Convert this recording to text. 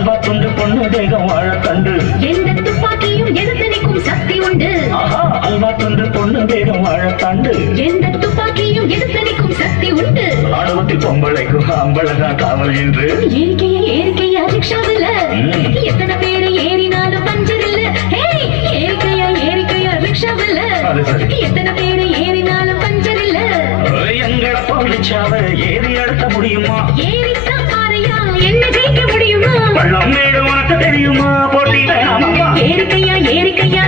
அல்வா துண்டு பொண்ணு தேகம் வாழத்தண்டு எந்த துப்பாக்கியும் எதிர்த்து நிற்கும் சக்தி உண்டு அல்வா துண்டு பொண்ணு தேகம் வாழத்தண்டு எந்த துப்பாக்கியும் எதிர்த்து நிற்கும் சக்தி உண்டு ஆணவத்தில் பொம்பளைக்கும் அம்பளதான் காவல் என்று ஏறிக்கையா ரிக்ஷாவில் எத்தனை பேரு ஏறினாலும் பஞ்சர் இல்ல ஏறிக்கையா ரிக்ஷாவில் எத்தனை பேரு ஏறினாலும் பஞ்சர் இல்ல எங்களை போலிச்சாவ ஏறி எடுக்க முடியுமா ஏறித்தான் பாறையா என்ன ஜெயிக்க முடியுமா பள்ளம் மேடு உனக்கு தெரியுமா போட்டி வேணாமா ஏறிக்கையா